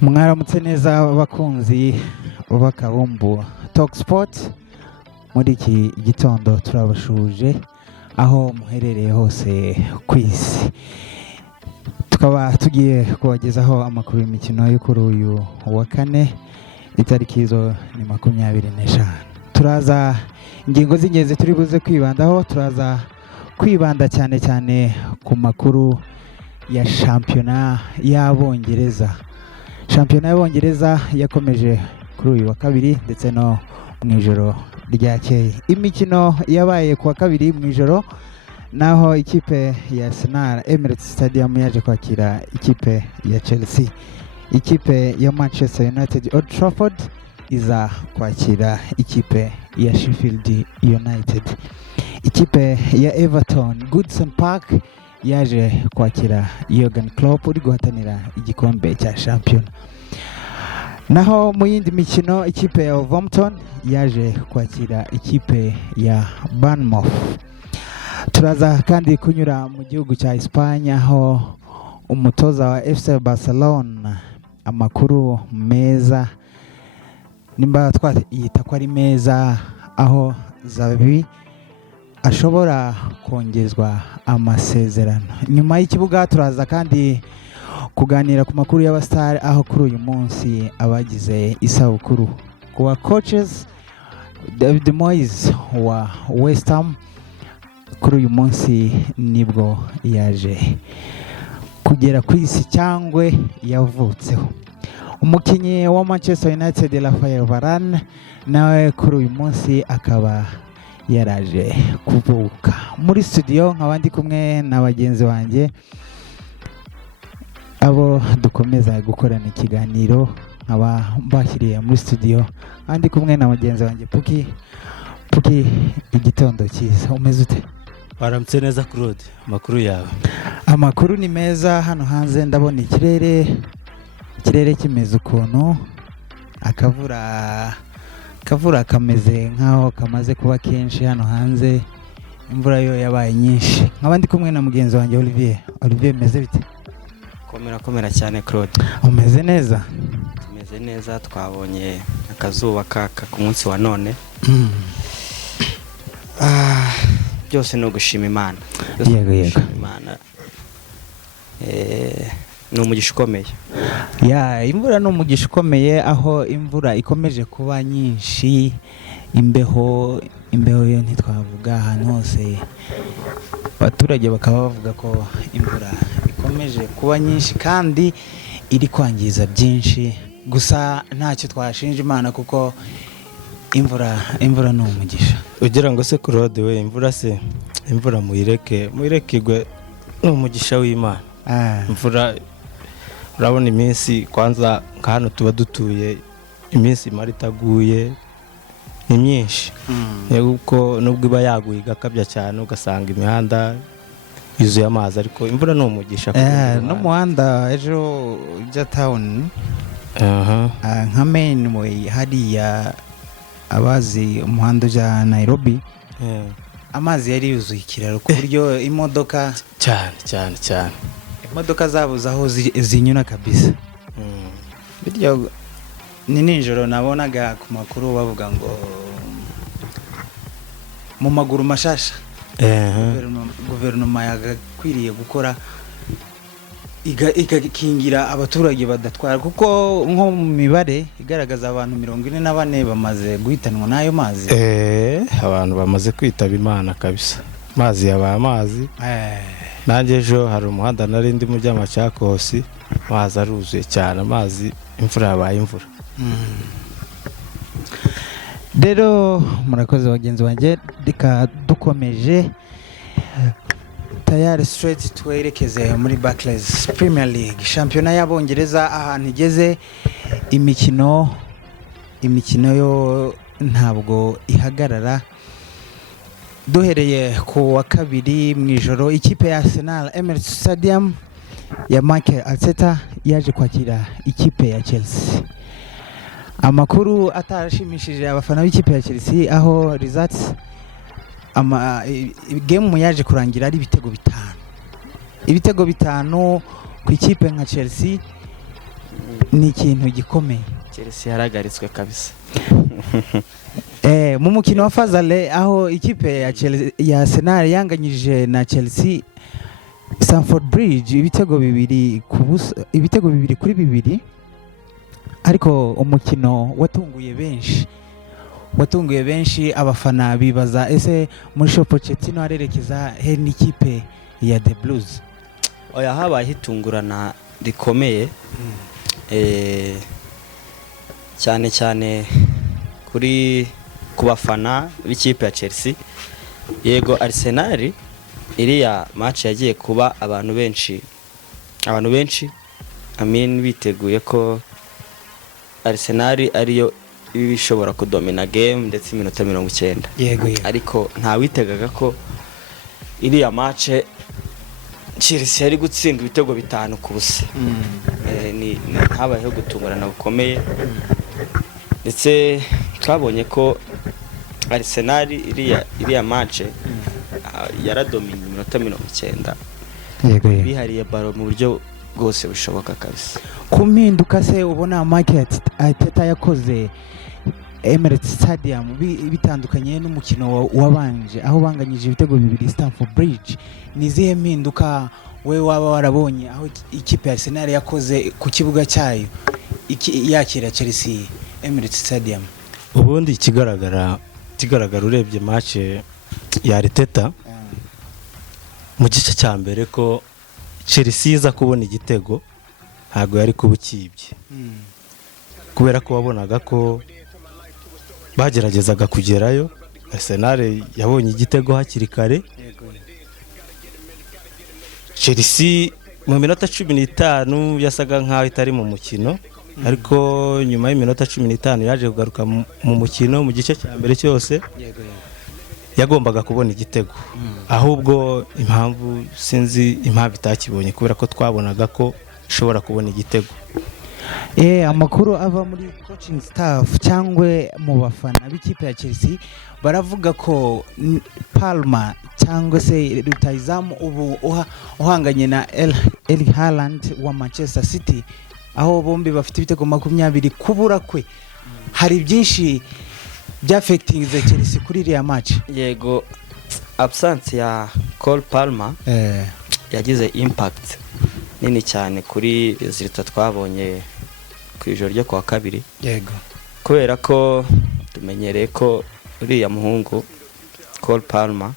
mwaramutse neza abakunzi b'akabumbu Talk Sport. Muri iki gitondo turabashuje aho muherereye hose ku isi, tukaba tugiye kubagezaho amakuru y'imikino yo kuri uyu wa kane, itariki zo ni 25. Turaza ingingo z'ingenzi turi buze kwibandaho, turaza kwibanda cyane cyane ku makuru ya shampiyona y'Abongereza. Shampiyona y'Abongereza yakomeje kuri uyu wa kabiri ndetse no mu ijoro ryakeye. Imikino yabaye ku wa kabiri mu ijoro, naho ikipe ya Arsenal Emirates Stadium yaje kwakira ikipe ya Chelsea. Ikipe ya Manchester United Old Trafford iza kwakira ikipe ya Sheffield United. Ikipe ya Everton Goodison Park yaje kwakira Jurgen Klopp uri guhatanira igikombe cya shampiyona. Naho mu yindi mikino, ikipe ya Wolverhampton yaje kwakira ikipe ya Bournemouth. Turaza kandi kunyura mu gihugu cya Espagne, aho umutoza wa FC Barcelona, amakuru meza, nimba twita ko ari meza, aho Xavi ashobora kongezwa amasezerano. Nyuma y'ikibuga turaza kandi kuganira ku makuru y'abastar, aho kuri uyu munsi abagize isabukuru kuwa coaches David Moyes wa West Ham kuri uyu munsi nibwo yaje kugera ku isi cyangwa yavutseho. Umukinnyi wa Manchester United Raphael Varane nawe kuri uyu munsi akaba yaraje kuvuka. Muri studio nk'abandi kumwe na bagenzi banjye abo dukomeza gukorana ikiganiro, nkaba mbashyiriye muri studio kandi kumwe na bagenzi banjye Puki, igitondo cyiza, umeze ute? Waramutse neza Claude, makuru yawe? Amakuru ni meza, hano hanze ndabona ikirere kimeze ukuntu, akavura kameze nkaho kamaze kuba kenshi hano hanze, imvura yo yabaye nyinshi. Nk'abandi kumwe na mugenzi wanjye Olivier meze bite? Komera cyane Claude. Umeze neza? Tumeze neza, twabonye akazuba kaka ku munsi wa none. Byose no gushima Imana. Yego. Ni umugisha ukomeye. Imvura ni umugisha ukomeye, aho imvura ikomeje kuba nyinshi. Imbeho yo ntitwavuga, ahantu hose abaturage bakaba bavuga ko imvura ikomeje kuba nyinshi kandi iri kwangiza byinshi. Gusa ntacyo twashinja Imana kuko imvura ni umugisha. Ugira ngo se Claude we, imvura muyirekigwe ni umugisha w'Imana. Imvura urabona iminsi kwanza hano tuba dutuye, iminsi imara itaguye ni myinshi. Kuko nubwo iba yaguye igakabya cyane ugasanga imihanda yuzuye amazi, ariko imvura ni umugisha. N'umuhanda ejo ujya town, nka main way hariya, abazi umuhanda ujya Nairobi, amazi yari yuzuye ikiraro ku buryo imodoka cyane imodoka zabuze aho zinyura kabisa. Bityo ni nijoro nabonaga ku makuru bavuga ngo mu maguru mashasha guverinoma yagakwiriye gukora igakingira abaturage badatwara, kuko nko mu mibare igaragaza abantu 44 bamaze guhitanwa n'ayo mazi. Abantu bamaze kwitaba Imana kabisa. Mazi yabaye amazi. Nanjye ejo hari umuhanda nari ndi mu by'Amacyakosi, mazi aruzuye cyane, amazi, imvura yabaye imvura. Rero murakoze bagenzi banjye, reka dukomeje tayari straight twerekeze muri Barclays Premier League, shampiyona y'Abongereza ahantu igeze. Imikino yo ntabwo ihagarara. Duhereye ku wa kabiri mu ijoro, ikipe ya Arsenal Emirates Stadium ya Mikel Arteta yaje kwakira ikipe ya Chelsea. Amakuru atarashimishije abafana b'ikipe ya Chelsea, aho results game yaje kurangira ari ibitego bitanu ku ikipe nka Chelsea. ni ikintu gikomeye. Chelsea yaragaritswe kabisa. Mu mukino wa Fazale aho ikipe ya Arsenal yanganyije na Chelsea Stamford Bridge ibitego bibiri kuri bibiri, ariko umukino watunguye benshi abafana bibaza ese Mauricio Pochettino arerekeza he n'ikipe ya The Blues. Oya, habaye itungurana rikomeye cyane cyane ku bafana b'ikipe ya Chelsea. Yego Arsenal iriya match yagiye kuba abantu benshi biteguye ko Arsenal ariyo ibishobora kudomina game ndetse iminota 90. Yego. Ariko nta witegaga ko iriya match Chelsea yari gutsinda ibitego 5-0. Ni habayeho gutungurana gukomeye, ndetse twabonye ko Arsenal iriya match yaradomina iminota 90. Yego. Bihariye baro mu buryo bwose bushoboka kabisa. Kumpinduka se ubona Mikel Arteta yakoze Emirates Stadium bitandukanye n'umukino wabanje aho banganyije ibitego bibiri Stamford Bridge, nizihe mpinduka we waba warabonye aho ikipe ya Arsenal yakoze ku kibuga cyayo yakira Chelsea Emirates Stadium? Ubundi kigaragara urebye match ya Arteta mu gice cya mbere ko Chelsea iza kubona igitego ntabwo yari kubukibye, kubera ko wabonaga ko bageragezaga kugerayo. Arsenal yabonye igitego hakiri kare. Chelsea mu minota 15 yasaga nkaho itari mu mukino, ariko nyuma y'iminota 15 yaje kugaruka mu mukino. Mu gice cya mbere cyose yagombaga kubona igitego, ahubwo sinzi impamvu itakibonye, kubera ko twabonaga ko ishobora kubona igitego. Amakuru ava muri coaching staff cyangwa mu bafana b'ikipe ya Chelsea baravuga ko Palma cyangwa se rutayizamu ubu uhanganye na Erling Haaland wa Manchester City, aho bombi bafite ibitego 20, kubura kwe hari byinshi byafectinze Chelsea kuri iriya match. Yego, absence ya Cole Palmer yagize impact nini cyane kuri resultat twabonye ku ijoro ryo kwa kabiri. Yego, kubera ko tumenyereye ko uriya muhungu Cole Palmer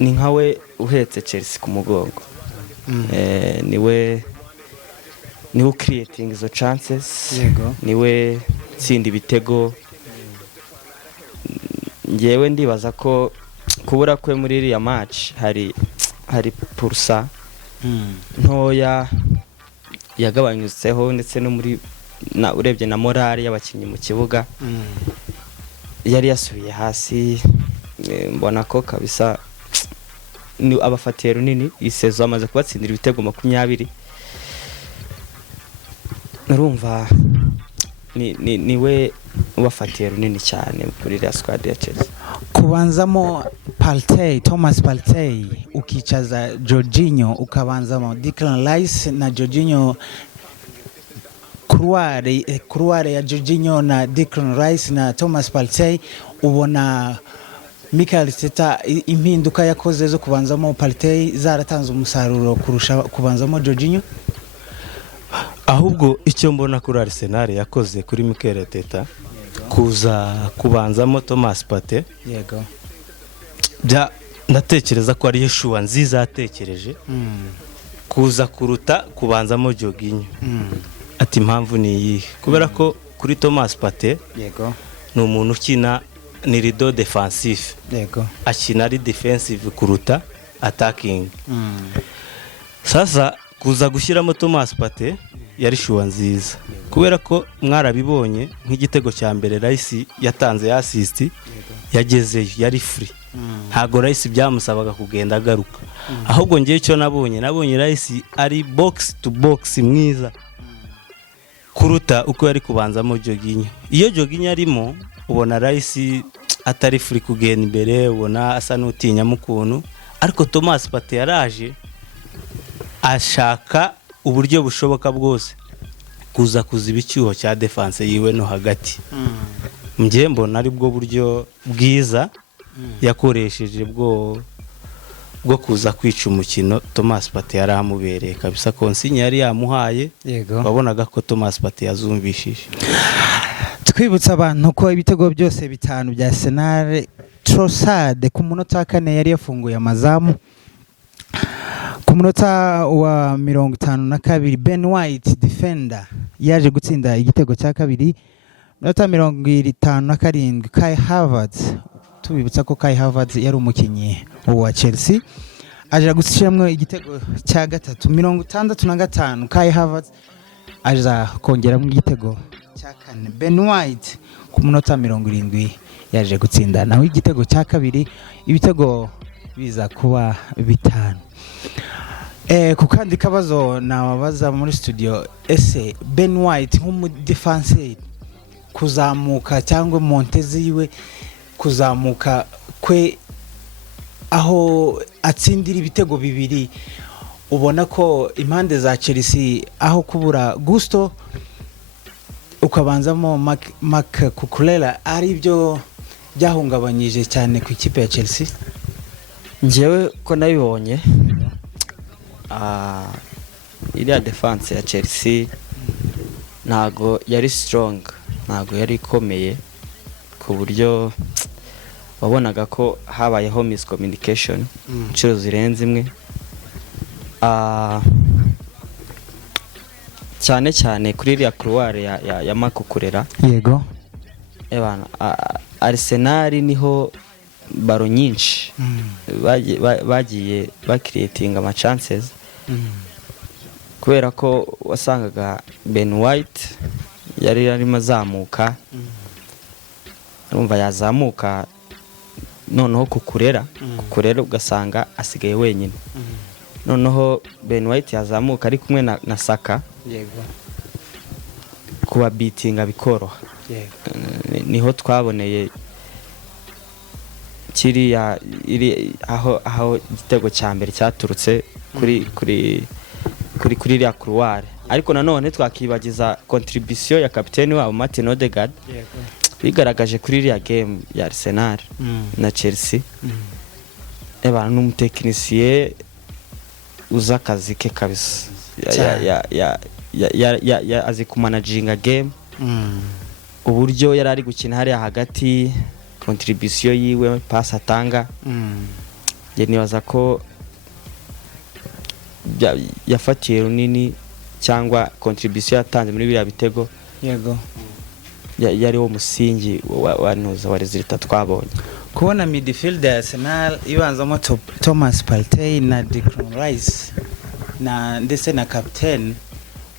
ni nkawe uhetse Chelsea ku mugongo. niwe creating izo chances. Yego, niwe tsinda ibitego. Ngewe ndibaza ko kubura kwe muri iriya match hari pursa ntoya yagabanyutseho, ndetse no muri urebye na morale y'abakinnyi mu kibuga yari yasubiye hasi. Mbona ko kabisa ni abafatiye runini isezo amaze kubatsindira ibitego 20. Urumva niwe ubafatiye runini cyane kuri iriya squad ya Chelsea. kubanzamo Thomas Partey ukicaza Jorginho, ukabanzamo Declan Rice na Jorginho, Couloir ya Jorginho na Declan Rice na Thomas Partey. Ubona Mikel Arteta impinduka yakoze zo kubanzamo Partey zaratanze umusaruro kurusha kubanzamo Jorginho? Ahubwo icyo mbona kuri Arsenal yakoze kuri Mikel Arteta kuza kubanzamo Thomas Partey, yego, ndatekereza ko ari Yeshua nziza yatekereje kuza kuruta kubanzamo Jorginho. Ati impamvu ni iyi, kubera ko kuri Thomas Partey yego, ni umuntu ukina ni rido defensive, yego, akina ari defensive kuruta attacking. Sasa kuza gushyiramo Thomas Partey yari shuwa nziza, kubera ko mwarabibonye nk'igitego cya mbere Rice yatanze ya assist, yagezeyo yari free. Ntago Rice byamusabaga kugenda agaruka, ahubwo ngiye cyo nabonye Rice ari box to box mwiza kuruta uko yari kubanzamo Jorginho. Iyo Jorginho arimo ubona Rice atari free kugenda imbere, ubona asa n'utinya mukuntu, ariko Thomas Partey yaraje ashaka uburyo bushoboka bwose kuza kuziba icyuho cya defense yiwe no hagati. Njye mbona ari bwo buryo bwiza yakoresheje bwo kuza kwica umukino. Thomas Partey yari amubereye kabisa, konsinya yari yamuhaye, wabonaga ko Thomas Partey yazumvishije. Twibutsa abantu ko ibitego byose bitanu bya Arsenal, Trossard ku munota wa 4 yari yafunguye amazamu. Ku munota wa 52 Ben White defender yaje gutsinda igitego cya kabiri. Munota 57 Kai Havertz, tubibutsa ko Kai Havertz yari umukinnyi wa Chelsea, aje gushyiramo igitego cya gatatu. 65 Kai Havertz aje kongeramo igitego cya kane. Ben White ku munota 70 yaje gutsinda naho igitego cya kabiri. Ibitego biza kuba bitanu. Ku kandi kabazo nababaza muri studio, ese Ben White nk'umu defense kuzamuka cyangwa Montezi yiwe kuzamuka kwe aho atsindira ibitego bibiri, ubona ko impande za Chelsea aho kubura Gusto ukabanzamo Marc Cucurella ari byo byahungabanyije cyane ku ikipe ya Chelsea? Njyewe ko nabibonye iriya defense ya Chelsea ntago yari strong, ntago yari ikomeye, ku buryo wabonaga ko habayeho miscommunication inshuro zirenze imwe. Cyane cyane kuri iriya couloir ya Marc Cucurella. Yego. Arsenal niho baro nyinshi bagiye creating ama chances, kubera ko wasangaga Ben White yari arimo azamuka, urumva yazamuka noneho Cucurella ugasanga asigaye wenyine. Noneho Ben White yazamuka ari kumwe na Saka, yego, kuba beatinga bikoroha. Niho twaboneye kiriya aho igitego cya mbere cyaturutse kuri iriya couloir. Ariko nanone twakibagiza contribution ya kapiteni wabo Martin Odegaard bigaragaje kuri iriya game ya Arsenal na Chelsea. N'umutekinisiye uza akazi ke kabisa, azi kumanaginga game, uburyo yari ari gukina hariya hagati, contribution yiwe, pass atanga. Je nibaza ko yafatiye runini, cyangwa contribution yatanze muri biriya bitego, yego, yari wo musingi wa resultat twabonye. Kubona midfield ya Arsenal ibanzamo Thomas Partey na Declan Rice na ndetse na captain,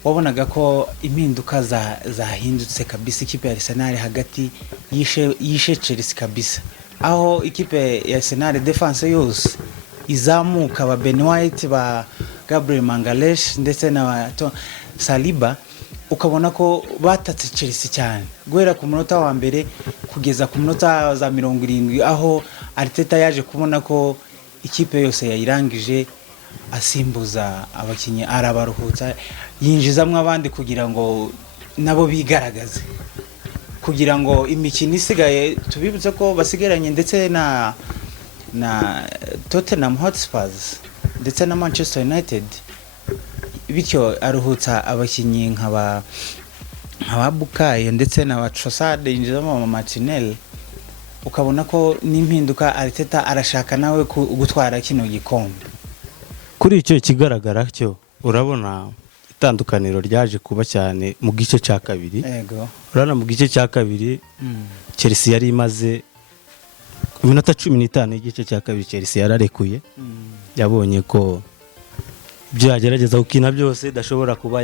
wabonaga ko impinduka zahindutse kabisa. Ikipe ya Arsenal hagati yishe Chelsea kabisa, aho ikipe ya Arsenal defense yose izamuka, ba Ben White, ba Gabriel Magalhaes ndetse na Saliba, ukabona ko batatse Chelsea cyane guhera ku munota wa mbere kugeza ku munota za 70, aho Arteta yaje kubona ko ikipe yose yayirangije, asimbuza abakinnyi, arabaruhutsa, yinjizamwe abandi kugira ngo nabo bigaragaze, kugira ngo imikino isigaye tubibutse ko basigaranye ndetse na Tottenham Hotspurs ndetse na Manchester United. Bityo aruhutsa abakinnyi nk'aba Bukayo ndetse na Trossard, yinjizamo Martinelli, ukabona ko n'impinduka Arteta arashaka nawe gutwara kino gikombe. Kuri icyo kigaragara cyo urabona itandukaniro ryaje kuba cyane mu gice cya kabiri. Yego, urana mu gice cya kabiri Chelsea yari imaze iminota 15 y'igice cya kabiri, Chelsea yararekuye, yabonye ko ibyo yagerageza gukina byose dashobora kuba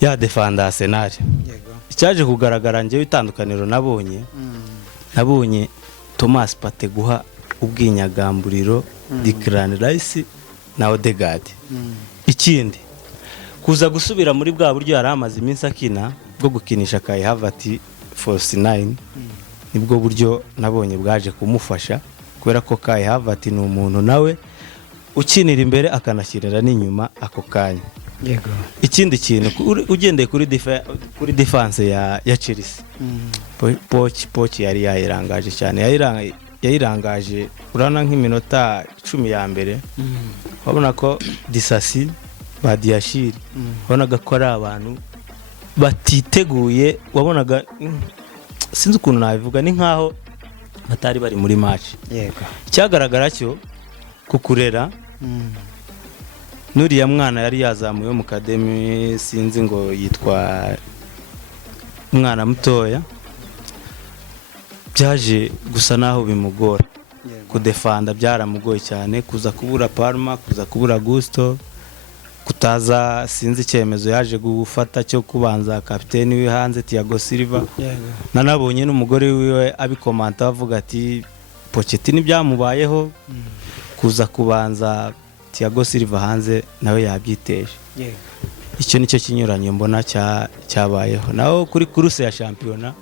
ya defend Arsenal. yego, Icyaje kugaragara njyewe itandukaniro nabonye Thomas Partey guha ubwinyagamburiro Declan Rice na Odegaard. Ikindi kuza gusubira muri bwa buryo yari amaze iminsi akina bwo gukinisha Kai Havertz false 9, nibwo buryo nabonye bwaje kumufasha, kubera ko Kai Havertz ni umuntu nawe ukinira imbere akanashyirira n'inyuma ako kanya. yego Ikindi kintu ugendeye kuri defense ya Chelsea, Poch yari yayirangaje cyane, yayirangaje urana nk'iminota 10 ya mbere. Wabona ko Disasi Badiashile wabonaga ko ari abantu batiteguye, wabonaga sinzi ukuntu nabivuga, ni nkaho batari bari muri match. yego Cyagaragara cyo kukurera nuriya mwana yari yazamuye mu academy, sinzi ngo yitwa umwana mutoya, byaje gusa naho bimugora kudefanda, byaramugoye cyane, kuza kubura Palma, kuza kubura Gusto, kutaza sinzi icyemezo yaje gufata cyo kubanza kapiteni we hanze Thiago Silva. Nanabonye n'umugore wiwe abikomanta bavuga ati Pochettino byamubayeho kuza kubanza Thiago Silva hanze nawe yabyiteje. Icyo nicyo kinyuranye mbona cyabayeho. Naho kuri kuruse ya shampiyona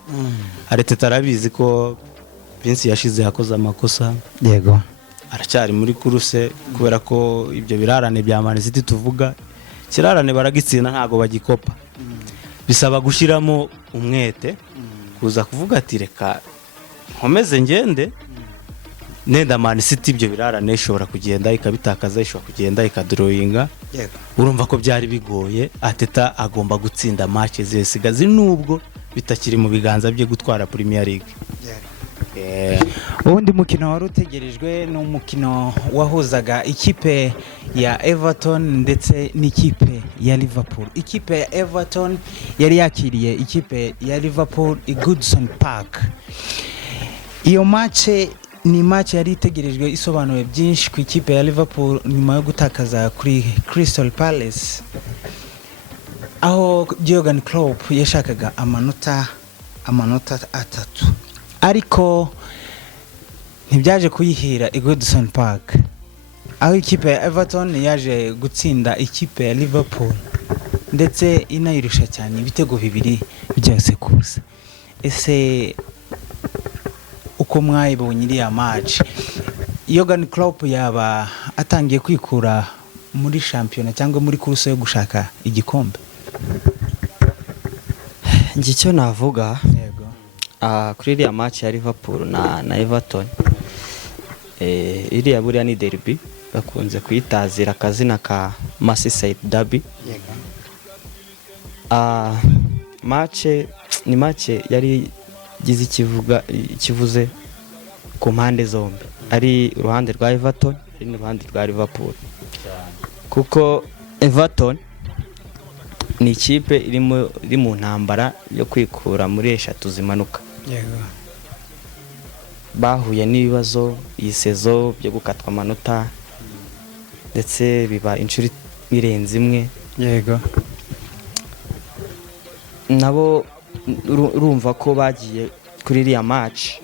Arteta arabizi ko Vinci yashize yakoze amakosa, yego aracyari muri kuruse kubera ko ibyo birarane bya Man City tuvuga, kirarane baragitsina ntago bagikopa, bisaba gushiramo umwete, kuza kuvuga ati reka nkomeze ngende nenda Man City, ibyo birarane ishobora kugenda ikabitakaza, ishobora kugenda ikadrawinga. Urumva ko byari bigoye, Arteta agomba gutsinda match zisigaze nubwo bitakiri mu biganza bye gutwara Premier League. ubundi mukino wari utegerejwe ni umukino wahuzaga ikipe ya Everton ndetse n'ikipe ya Liverpool. Ikipe ya Everton yari yakiriye ikipe ya Liverpool i Goodison Park. Iyo match ni match yari itegerejwe, isobanuye byinshi ku ikipe ya Liverpool nyuma yo gutakaza kuri Crystal Palace, aho Jurgen Klopp yashakaga amanota 3, ariko ntibyaje kuyihira i Goodison Park, aho ikipe ya Everton yaje gutsinda ikipe ya Liverpool ndetse inayirusha cyane ibitego 2 byose kusa. Ese uko mwayibonye iriya match, Jurgen Klopp yaba atangiye kwikura muri shampiyona cyangwa muri kuruse yo gushaka igikombe? Ngicyo navuga kuri iriya match ya Liverpool na Everton, iriya buriya ni derby, bakunze kuyitazira akazina ka Merseyside derby. Match ni match yari gize ikivuze ku mpande zombi, ari uruhande rwa Everton ari n'uruhande rwa Liverpool, kuko Everton ni ikipe iri mu ntambara yo kwikura muri 3 zimanuka. Bahuye n'ibibazo iyi sezo byo gukatwa amanota ndetse biba inshuro irenze imwe. Nabo urumva ko bagiye kuri iriya match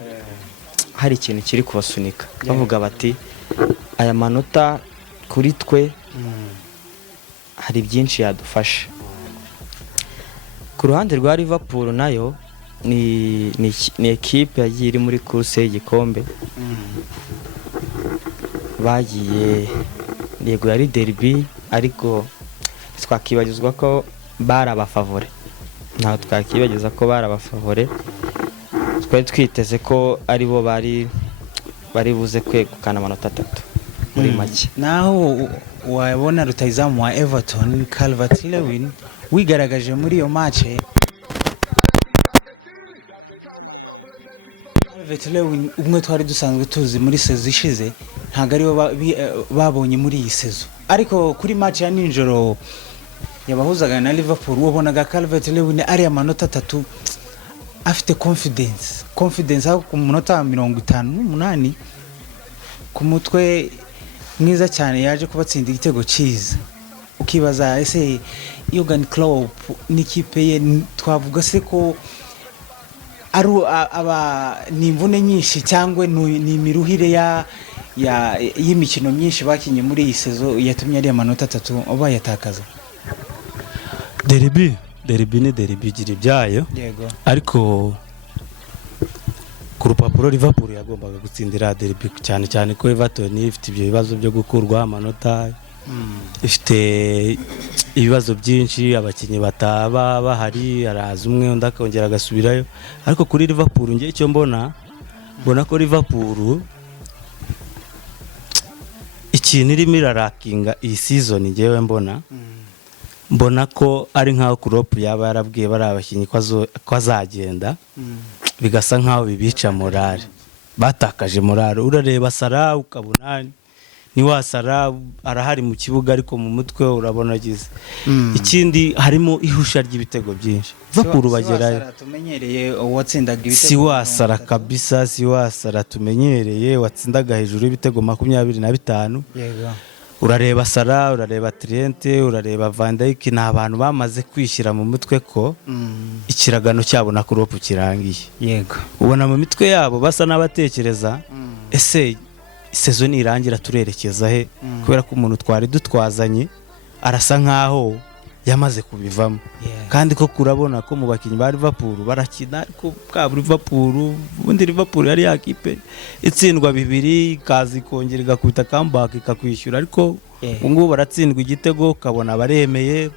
hari ikintu kiri kubasunika, bavuga bati aya manota kuri twe hari byinshi yadufasha. Ku ruhande rwa Liverpool nayo ni ekipe yagiye iri muri course y'igikombe, bagiye yego yari derby, ariko twakibagizwa ko bari abafavore, ntaho twakibagiza ko bari abafavore. Twari twiteze ko ari bo bari buze kwegukana amanota 3 muri make. Naho wabona rutayizamu wa Everton Calvert-Lewin wigaragaje muri iyo match. Calvert-Lewin umwe twari dusanzwe tuzi muri sezo ishize, ntago ari babonye muri iyi sezo, ariko kuri match ya ninjoro yabahuzaga na Liverpool wabonaga Calvert-Lewin ari amanota 3 afite confidence aho ku munota 58 ku mutwe mwiza cyane yaje kubatsinda igitego cyiza. Ukibaza ese Jurgen Klopp n'ikipe ye twavuga se ko ari ni imvune nyinshi cyangwa ni imiruhire y'imikino myinshi bakinye muri iyi sezo yatumye ari amanota 3 bayatakaza? Derby ni derby gira ibyayo, ariko ku rupapuro Liverpool yagombaga gutsindira derby cyane cyane ko Everton ifite ibyo bibazo byo gukurwa amanota, ifite ibibazo byinshi, abakinnyi bataba bahari, araza umwe undi akongera agasubirayo. Ariko kuri Liverpool ngiye icyo mbona ko Liverpool ikintu irimo irarakinga iyi season ngewe mbona ko ari nkaho Klopp yaba yarabwiye bari abakinnyi ko azagenda, bigasa nkaho bibica morale, batakaje morale. Urareba Salah ukabona ni wasara arahari mu kibuga ariko mu mutwe urabona agize ikindi harimo ihusha ry'ibitego byinshi. Liverpool bagerayo tumenyereye watsindaga ibitego, si wasara kabisa, si wasara tumenyereye watsindaga hejuru y'ibitego 25. yego Urareba Salah, urareba Trent, urareba Van Dijk, ni abantu bamaze kwishyira mu mutwe ko ikiragano cyabo na Klopp kirangiye. yego Ubona mu mitwe yabo basa n'abatekereza ese season irangira turerekeza he, kubera ko umuntu twari dutwazanye arasa nkaho yamaze kubivamo. Kandi ko kurabona ko mu bakinnyi ba Liverpool barakina, ariko bwa Liverpool ubundi Liverpool yari yakipe itsindwa 2 kazi kongera igakubita comeback ikakwishyura, ariko ngo baratsindwa igitego kabona baremeye,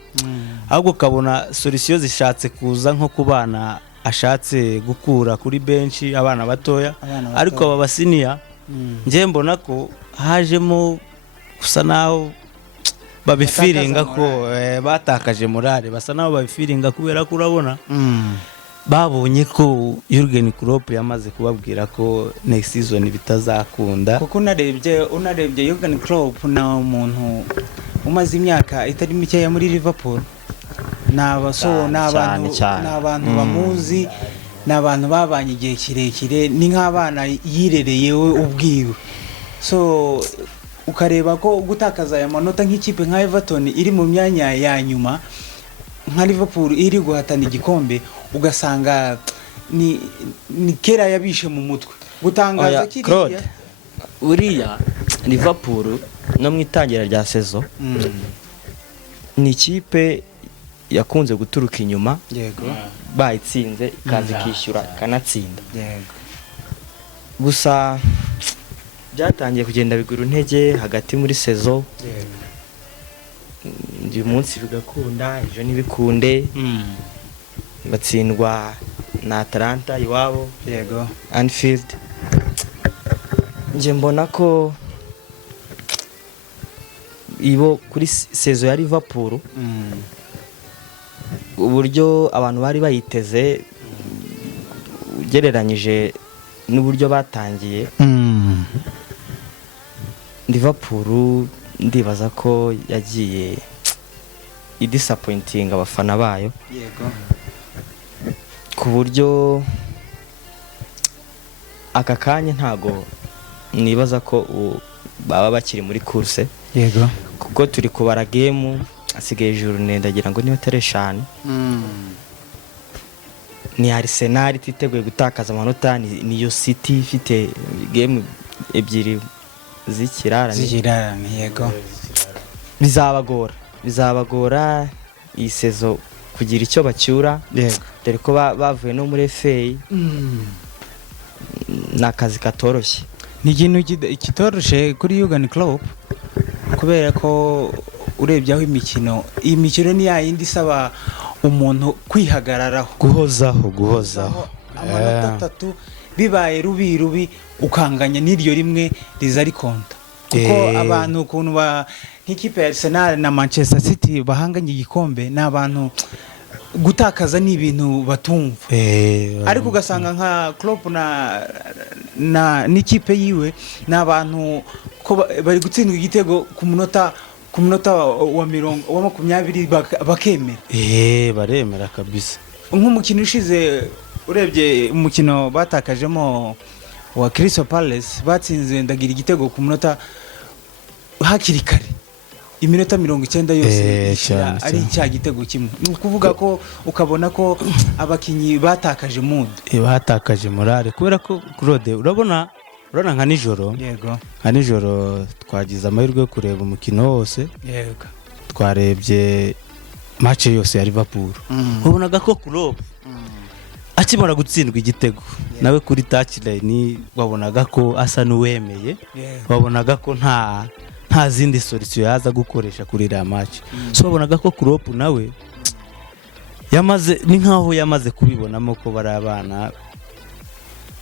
ahubwo kabona solution zishatse kuza nko kubana ashatse gukura kuri bench abana batoya, ariko aba basiniya nje mbona ko hajemo gusa naho babifiringa ko batakaje morale, basa naho babifiringa kubera ko urabona babonye ko Jurgen Klopp yamaze kubabwira ko next season bitazakunda. kuko unarebye Jurgen Klopp na umuntu umaze imyaka itari mikeya muri Liverpool, n'abantu bamuzi, n'abantu babanye igihe kirekire, ni nk'abana yirereye we ubwiwe. So ukareba ko gutakaza aya manota nk'ikipe nka Everton iri mu myanya ya nyuma, nka Liverpool iri guhatana igikombe, ugasanga ni kera yabishe mu mutwe gutangaza kiriya. Uriya Liverpool no mu itangira rya sezo ni ikipe yakunze guturuka inyuma, yego bayitsinze ikaza ikishyura ikanatsinda, yego gusa byatangiye kugenda bigura intege hagati muri sezo. uyu munsi bigakunda ejo ntibikunde, batsindwa na Atalanta iwabo, yego Anfield. Nje mbona ko ibo kuri sezo ya Liverpool uburyo abantu bari bayiteze ugereranyije n'uburyo batangiye, Liverpool ndibaza ko yagiye idisappointing abafana bayo, yego ku buryo aka kanya ntago nibaza ko baba bakiri muri course, yego kuko turi kubara game asigaye journée ndagira ngo niyo 5. Ni Arsenal ititeguye gutakaza amanota, niyo City ifite game ebyiri zikirarane, yego bizabagora iyi sezo kugira icyo bacyura, dore ko bavuye no muri FA. Nakazi katoroshye, ni ikintu kitoroshye kuri Jurgen Klopp, kubera ko urebye aho iyi mikino ni yayindi isaba umuntu kwihagararaho, guhozaho amanota 3 bibaye rubi ukanganya n'iryo rimwe riza rikonta, kuko abantu ukuntu nk'ikipe ya Arsenal na Manchester City bahanganye igikombe, n'abantu gutakaza ni ibintu batumva. Ariko ugasanga nka Klopp na n'ikipe yiwe n'abantu ko bari gutsindwa igitego ku munota wa 20 bakemera, baremera kabisa. Nk'umukino ushize urebye umukino batakajemo wa Crystal Palace, batsinze ndagira igitego ku munota hakiri kare, iminota 90 yose ari cya gitego kimwe. Ni ukuvuga ko ukabona ko abakinyi batakaje mood, batakaje morale, kubera ko Claude urabona nka nijoro, yego nka nijoro twagize amahirwe yo kureba umukino wose, yego twarebye match yose ya Liverpool. Ubonaga ko Klopp akimara gutsindwa igitego nawe kuri touchline wabonaga ko asa n'uwemeye, wabonaga ko nta zindi solution yaza gukoresha kuri iriya match. So wabonaga ko Klopp nawe ni nkaho yamaze kubibonamo ko bari abana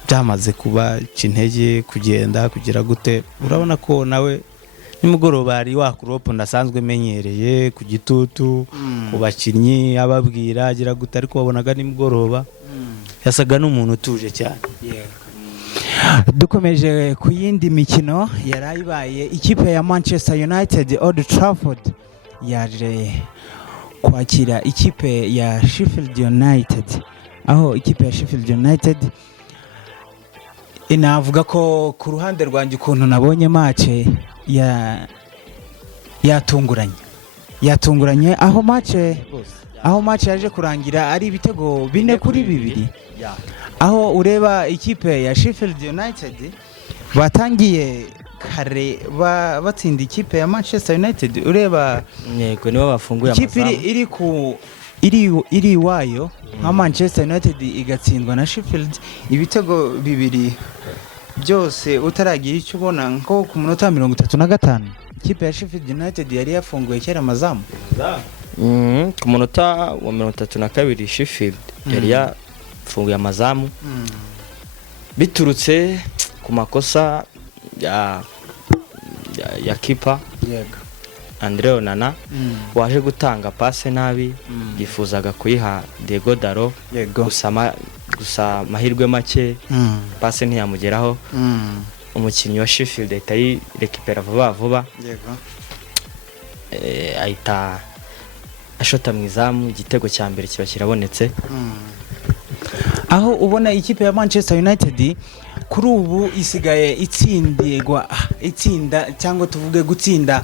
byamaze kuba intege kugenda kugira gute. Urabona ko nawe nimugoroba ari wa Klopp ndasanzwe menyereye ku gitutu ku bakinnyi ababwira agira gute, ariko wabonaga nimugoroba yasaga n'umuntu utuje cyane. Dukomeje ku yindi mikino yarayibaye, ikipe ya Manchester United Old Trafford yaje kwakira ikipe ya Sheffield United, aho ikipe ya Sheffield United inavuga ko ku ruhande rwanjye ukuntu nabonye match yatunguranye aho match yaje kurangira ari ibitego 4-2, aho ureba ikipe ya Sheffield United batangiye kare batsinda ikipe ya Manchester United. Ureba yego nibo bafunguye amazamu, ikipe iri wayo nka Manchester United igatsindwa na Sheffield ibitego 2 byose utaragira icyo ubona. Nko ku munota 35 ikipe ya Sheffield United yari yafunguye kera amazamu. Ku munota wa 32 Sheffield yari yafunguye amazamu biturutse ku makosa ya kipa Andre Onana waje gutanga passe nabi, yifuzaga kuyiha Diego Dalo, gusa mahirwe make passe ntiyamugeraho. Umukinnyi wa Sheffield ahita yirekipera vuba ahita ashota mu izamu, igitego cya mbere kiba kirabonetse. Aho ubona ikipe ya Manchester United kuri ubu isigaye itsinda cyangwa tuvuge gutsinda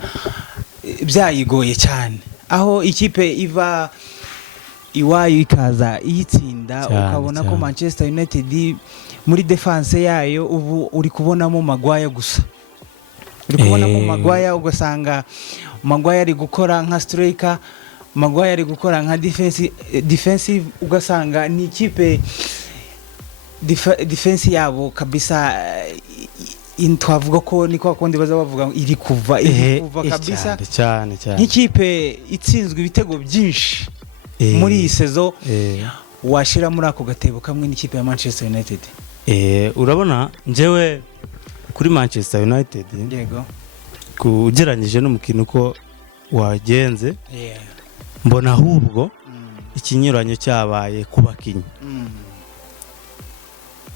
byayigoye cyane, aho ikipe iva iwayo ikaza iyitsinda, ukabona ko Manchester United muri defense yayo ubu uri kubonamo Maguire gusa, uri kubonamo Maguire, ugasanga Maguire ari gukora nka striker, Maguire ari gukora nka defensive, ugasanga ni ikipe defense yabo kabisa. Twavuga ko niko akundi baza bavuga iri kuva kabisa cyane nk'ikipe itsinzwe ibitego byinshi muri iyi sezo. Washira muri ako gatebo kamwe n'ikipe ya Manchester United. Urabona njewe kuri Manchester United kugeranyije n'umukino uko wagenze, mbona ahubwo ikinyuranyo cyabaye ku bakinnyi.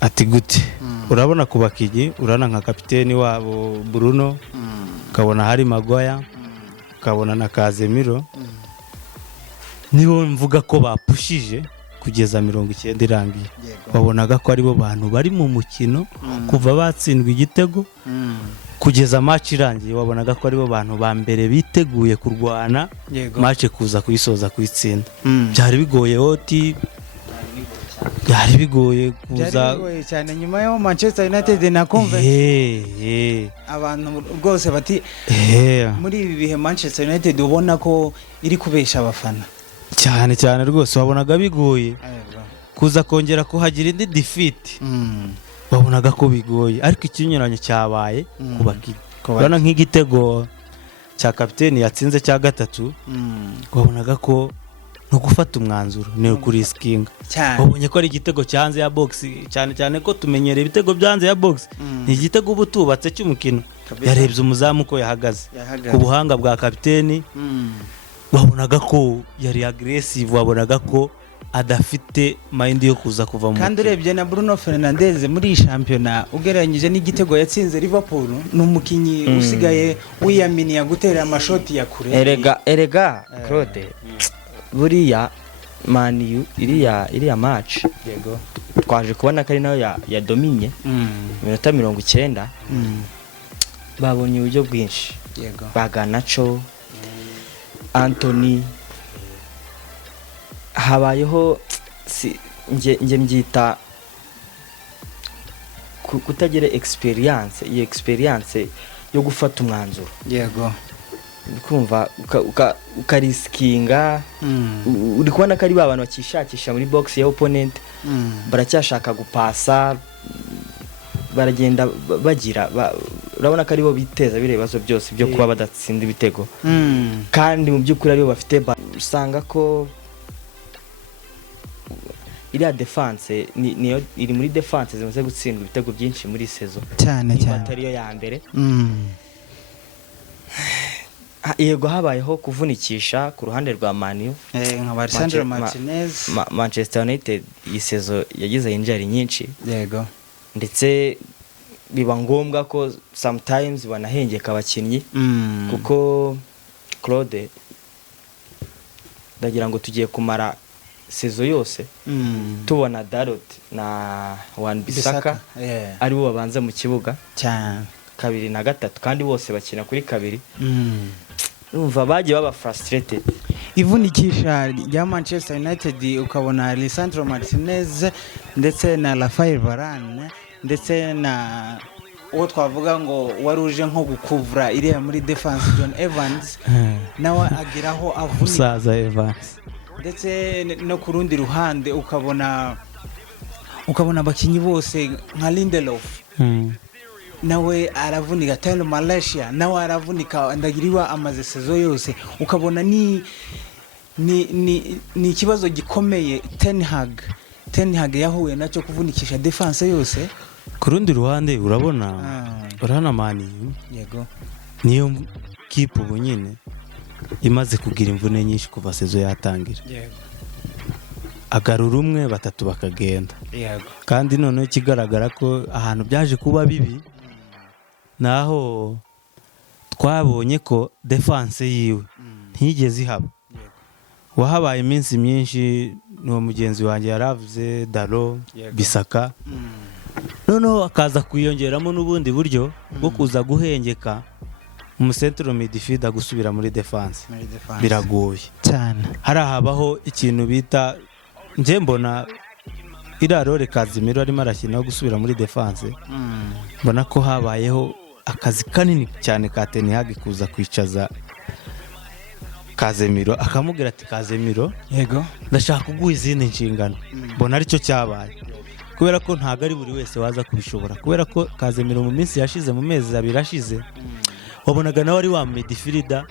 Ati gute? Urabona ku bakinnyi, urana nka kapiteni wabo Bruno, ukabona hari Maguire, ukabona na Casemiro, nibo mvuga ko bapushije kugeza 90 irangiye. Babonaga ko ari bo bantu bari mu mukino kuva batsindwa igitego kugeza match irangiye. Wabonaga ko ari bo bantu ba mbere biteguye kurwana match kuza kuyisoza kuyitsinda. Byari bigoye oti, byari bigoye kuza cyane nyuma yo Manchester United na abantu rwose bati muri ibi bihe Manchester United ubona ko iri kubesha abafana cyane rwose. Wabonaga bigoye kuza kongera ko hagira indi defeat, wabonaga ko bigoye, ariko ikinyuranyo cyabaye ku bakinnyi. Urabona nk'igitego cya kapiteni yatsinze cya gatatu, wabonaga ko no gufata umwanzuro ni ukuriskinga. Wabonye ko ari igitego cyanze ya box, cyane ko tumenyereye ibitego byanze ya box. Ni igitego ubu tubatse cy'umukino, yarebye umuzamu ko yahagaze ku buhanga bwa kapiteni. Wabonaga ko yari aggressive, wabonaga ko adafite mind yo kuza kuva mu. Kandi urebye na Bruno Fernandes muri shampiyona ugereranyije n'igitego yatsinze Liverpool, n'umukinyi usigaye wiyaminiye gutera amashoti ya kure. Erega Claude, buriya Man U iriya match twaje kubona ko ari nayo ya dominye minota 90. Babonye uburyo bwinshi, Baganacho, Anthony, habayeho nge mbyita kutagira experience yo gufata umwanzuro. kumva ukarisikinga uri kubona ko ari ba bantu bakishakisha muri box ya opponent baracyashaka gupasa baragenda bagira urabona ko aribo biteza birebazo byose byo kuba badatsinda ibitego kandi mu by'ukuri aribo bafite usanga ko iriya defense niyo iri muri defense zimaze gutsindwa ibitego byinshi muri sezo cyane atariyo ya mbere yego habayeho kuvunikisha ku ruhande rwa Man U nka Lisandro Martinez Manchester United iyi sezo yagize injari nyinshi yego ndetse biba ngombwa ko sometimes banahengeka abakinnyi kuko Claude ndagira ngo tugiye kumara sezo yose tubona Dalot na Wan-Bissaka aribo babanza mu kibuga cyane 2 na 3 kandi bose bakina kuri 2 numva bagiye baba frustrated. Ivunikisha rya Manchester United ukabona Lisandro Martinez ndetse na Rafael Varane ndetse na uwo twavuga ngo waruje nko gukuvura iriya muri defense John Evans nawe agiraho avunika Musaza Evans ndetse no ku rundi ruhande ukabona abakinyi bose nka Lindelof nawe aravunika, Telo Malaysia nawe aravunika, ndagiriwa amaze sezo yose ukabona ni ikibazo gikomeye Ten Hag yahuye nacyo kuvunikisha defense yose. Ku rundi ruhande urabona urana Man U yego niyo kipe ubu nyine imaze kugira imvune nyinshi kuva sezo yatangira yego agarura umwe batatu bakagenda yego kandi noneho kigaragara ko ahantu byaje kuba bibi naho twabonye ko defense yiwe ntigeze ihaba wahabaye iminsi myinshi no mugenzi wanjye yaravuze Dalo Bisaka noneho akaza kwiyongeramo n'ubundi buryo bwo kuza guhengeka mu central midfield gusubira muri defense biragoye cyane. hari ahabaho ikintu bita nje mbona irarore Kazimiro arimo arakina gusubira muri defense mbona ko habayeho akazi kanini cyane ka Ten Hag kuza kwicaza Kazimiro akamubwira ati Kazimiro yego ndashaka kuguha izindi nshingano mbona aricyo cyabaye kubera ko ntago ari buri wese waza kubishobora kubera ko Kazimiro mu minsi yashize mu mezi abiri ashize wabonaga nawe ari wa midfielder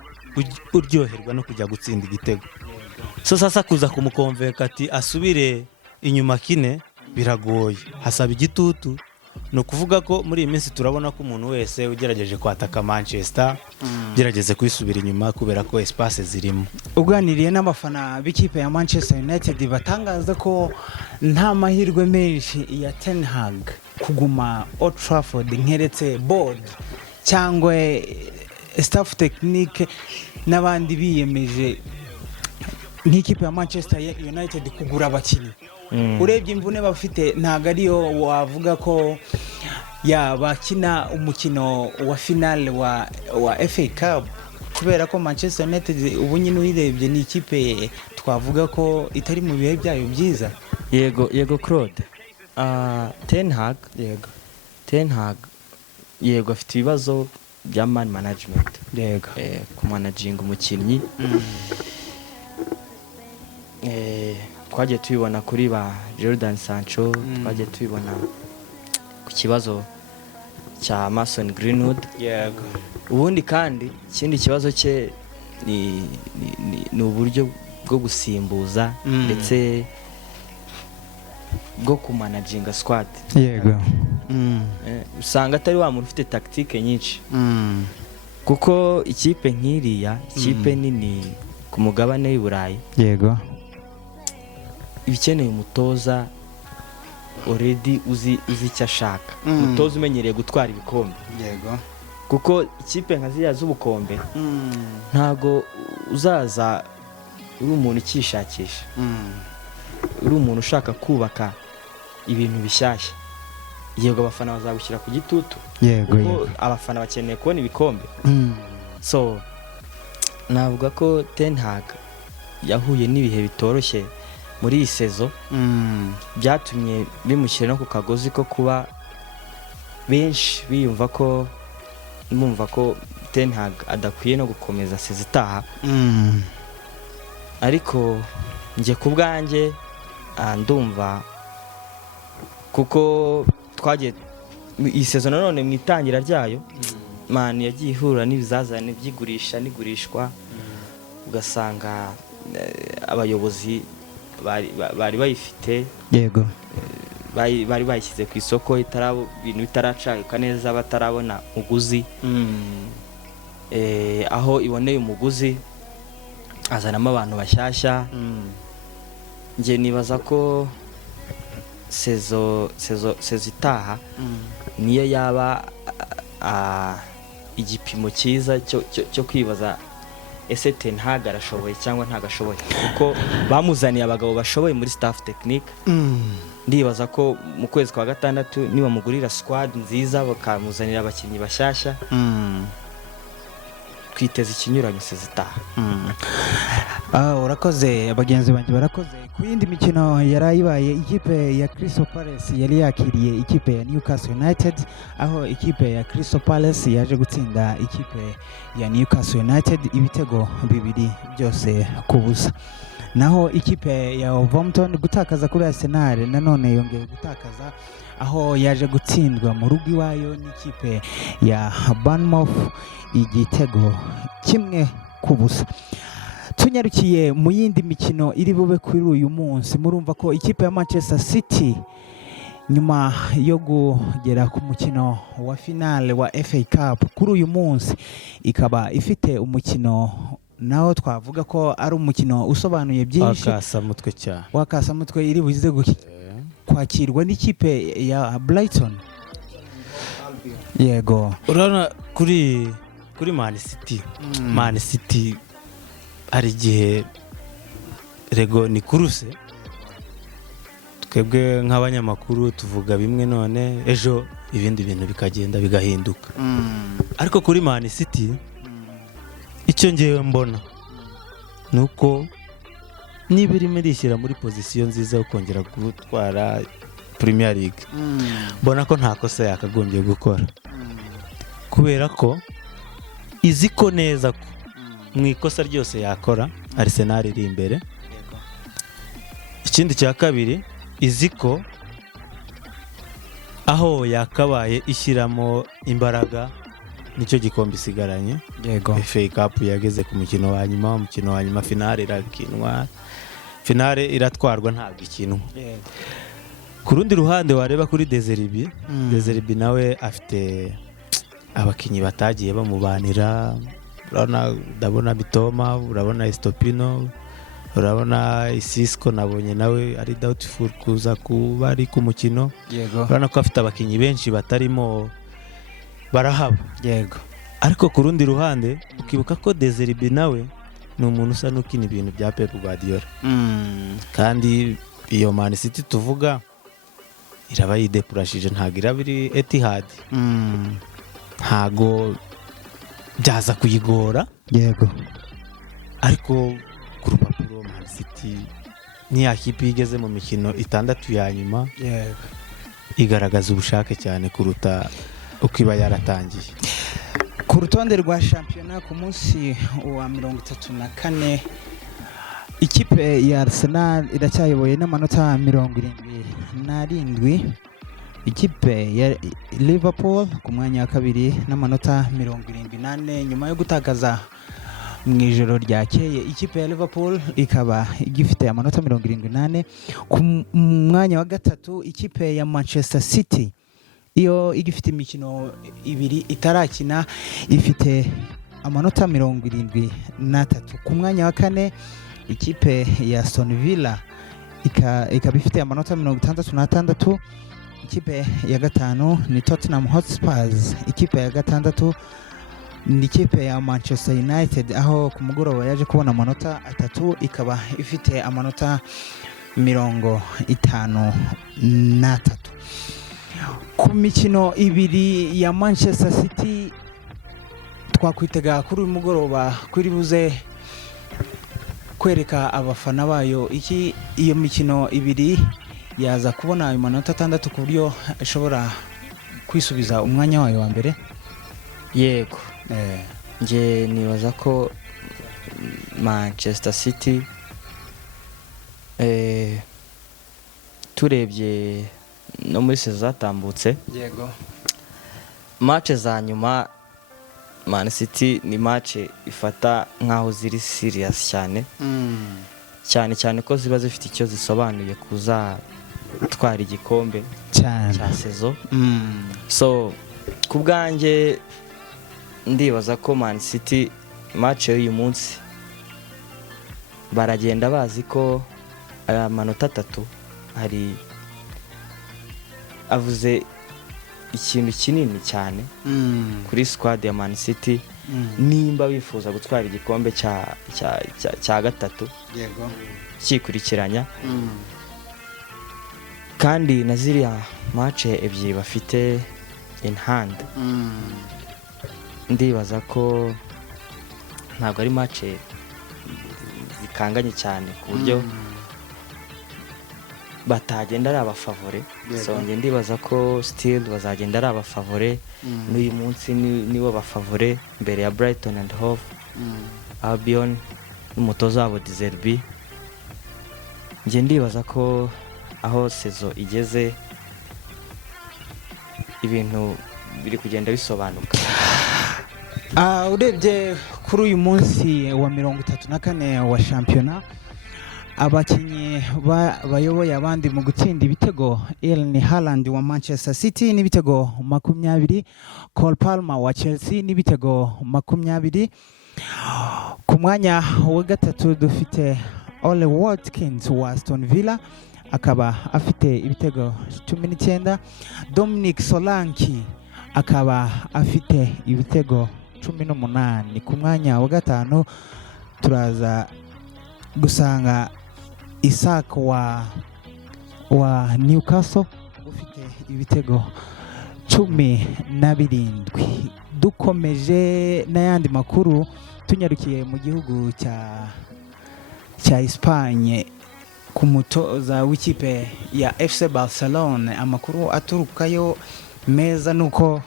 uryoherwa no kujya gutsinda igitego so sasa kuza kumukonveka ati asubire inyuma kine biragoye hasaba igitutu no kuvuga ko muri iyi minsi turabona ko umuntu wese ugerageje kwataka Manchester gerageze kwisubira inyuma kubera ko espace zirimo. Uganiriye n'abafana b'ikipe ya Manchester United batangaza ko nta mahirwe menshi ya Ten Hag kuguma Old Trafford nkeretse board cyangwa staff technique n'abandi biyemeje nk'ikipe ya Manchester United kugura abakinnyi. Urebye imvune bafite ntago ariyo wavuga ko bakina umukino wa finale wa FA Cup kubera ko Manchester United ubu nyine uyirebye ni ikipe twavuga ko itari mu bihe byayo byiza. Yego Claude Ten Hag yego afite ibibazo bya man management yego ku managing umukinnyi twagiye tubibona kuri ba Jordan Sancho twagiye tubibona ku kibazo cya Mason Greenwood yego ubundi kandi ikindi kibazo cye ni uburyo bwo gusimbuza ndetse bwo kumanaginga squad yego usanga atari wa muntu ufite tactique nyinshi kuko ikipe nk'iriya ikipe nini ku mugabane w'i Burayi yego ibikeneye umutoza already uzi icyo ashaka umutoza umenyereye gutwara ibikombe yego kuko ikipe nka ziriya z'ubukombe ntago uzaza uri umuntu ukishakisha uri umuntu ushaka kubaka ibintu bishyashya yego abafana bazagushyira ku gitutu yego abafana bakeneye kubona ibikombe so navuga ko Ten Hag yahuye n'ibihe bitoroshye muri iyi sezo byatumye bimushyira no ku kagozi ko kuba benshi bumva ko Ten Hag adakwiye no gukomeza sezitaha ariko njye ku bwanjye ndumva kuko twagiye iyi sezo none mu itangira ryayo Man yagiye ihura n'ibizazane by'igurisha n'igurishwa ugasanga abayobozi bari bayifite yego bari bayishyize ku isoko ibintu bitaracaka neza batarabona umuguzi aho iboneye umuguzi azanamo abantu bashyashya njye nibaza ko sezo itaha niyo yaba igipimo cyiza cyo kwibaza ese Ten Hag arashoboye cyangwa ntagashoboye kuko bamuzaniye abagabo bashoboye muri staff technique ndibaza ko mu kwezi kwa gatandatu niba mugurira squad nziza bakamuzanira abakinnyi bashyashya twiteze ikinyuranyo sezitaha urakoze abagenzi banjye barakoze ku yindi mikino yarayibaye ikipe ya Crystal Palace yari yakiriye ikipe ya Newcastle United aho ikipe ya Crystal Palace yaje gutsinda ikipe ya Newcastle United ibitego 2 byose ku busa naho ikipe ya Wolverhampton gutakaza kuri Arsenal nanone yongeye gutakaza aho yaje gutsindwa mu rugo iwayo n'ikipe ya Bournemouth igitego 1 ku busa. Tunyarukiye mu yindi mikino iri bube kuri uyu munsi murumva ko ikipe ya Manchester City nyuma yo kugera ku mukino wa finale wa FA Cup kuri uyu munsi ikaba ifite umukino naho twavuga ko ari umukino usobanuye byinshi wakasamutwe iri buzize kwakirwa n'ikipe ya Brighton. Yego urabona kuri Man City hari igihe rego ni kuruse twebwe nk'abanyamakuru tuvuga bimwe none ejo ibindi bintu bikagenda bigahinduka ariko kuri Man City icyo ngewe mbona nuko niba irimo irishyira muri pozisiyo nziza yo kongera gutwara Premier League mbona ko nta kosa yakagombye gukora kubera ko izi ko neza ko mu ikosa ryose yakora Arsenal iri imbere. Ikindi cya kabiri izi ko aho yakabaye ishyiramo imbaraga nicyo gikombe isigaranye. Yego FA Cup yageze ku mukino wa nyuma finale irakinwa, finale iratwarwa ntabwo ikinwa. Ku rundi ruhande wareba kuri Dezerbi nawe afite abakinyi batagiye bamubanira. Urabona Bitoma, urabona Estopino, urabona Isisco nabonye nawe ari doubtful kuza kuba ari ku mukino. Yego urabona ko afite abakinyi benshi batarimo barahaba. Yego ariko ku rundi ruhande ukibuka ko Dezerbi nawe ni umuntu usa n'ukina ibintu bya Pep Guardiola. Kandi iyo Man City tuvuga iraba yidepurashije ntago irabiri Etihad. Ntago byaza kuyigora. Yego ariko ku rupapuro Man City ni yakipe igeze mu mikino 6 ya nyuma. Yego igaragaza ubushake cyane kuruta uko iba yaratangiye. Ku rutonde rwa shampiyona ku munsi wa 34 ikipe ya Arsenal iracyayoboye n'amanota 77. Ikipe ya Liverpool ku mwanya wa kabiri n'amanota 78 nyuma yo gutakaza mu ijoro ryakeye. Ikipe ya Liverpool ikaba igifite amanota 78. Ku mwanya wa gatatu ikipe ya Manchester City iyo igifite imikino 2 itarakina ifite amanota 73. Ku mwanya wa kane ikipe ya Aston Villa ikaba ifite amanota 66. Ikipe ya gatanu ni Tottenham Hotspurs. Ikipe ya gatandatu ni ikipe ya Manchester United aho ku mugoroba yaje kubona amanota 3 ikaba ifite amanota 53. Ku mikino 2 ya Manchester City twakwitega kuri uyu mugoroba kuri buze kwereka abafana bayo iyo mikino 2 yaza kubona ayo manota 6 ku buryo ashobora kwisubiza umwanya wayo wa mbere. Yego nge nibaza ko Manchester City turebye no muri sezo zatambutse yego match za nyuma Man City ni match ifata nkaho ziri serious cyane cyane ko ziba zifite icyo zisobanuye kuza twara igikombe cyane cya sezo so ku bwanjye ndibaza ko Man City match y'uyu munsi baragenda bazi ko aya manota 3 hari avuze ikintu kinini cyane kuri squad ya Man City nimba bifuza gutwara igikombe cya gatatu yego kikurikiranya kandi na ziriya match ebyiri bafite in hand ndibaza ko ntabwo ari match zikanganye cyane ku buryo batagenda ari abafavore so nge ndibaza ko still bazagenda ari abafavore n'uyu munsi nibo bafavore mbere ya Brighton and Hove Albion n'umutoza wabo De Zerbi nge ndibaza ko aho sezo igeze ibintu biri kugenda bisobanuka. Urebye kuri uyu munsi wa 34 wa shampiyona abakinnyi bayoboye abandi mu gutsinda ibitego Erling Haaland wa Manchester City n'ibitego 20, Cole Palmer wa Chelsea n'ibitego 20. Ku mwanya wa gatatu dufite Ole Watkins wa Aston Villa akaba afite ibitego 19, Dominic Solanke akaba afite ibitego 18. Ku mwanya wa gatanu turaza gusanga Isak wa Newcastle ufite ibitego 17. Dukomeje n'ayandi makuru tunyarukiye mu gihugu cya Espagne ku mutoza w'ikipe ya FC Barcelona. Amakuru aturukayo meza nuko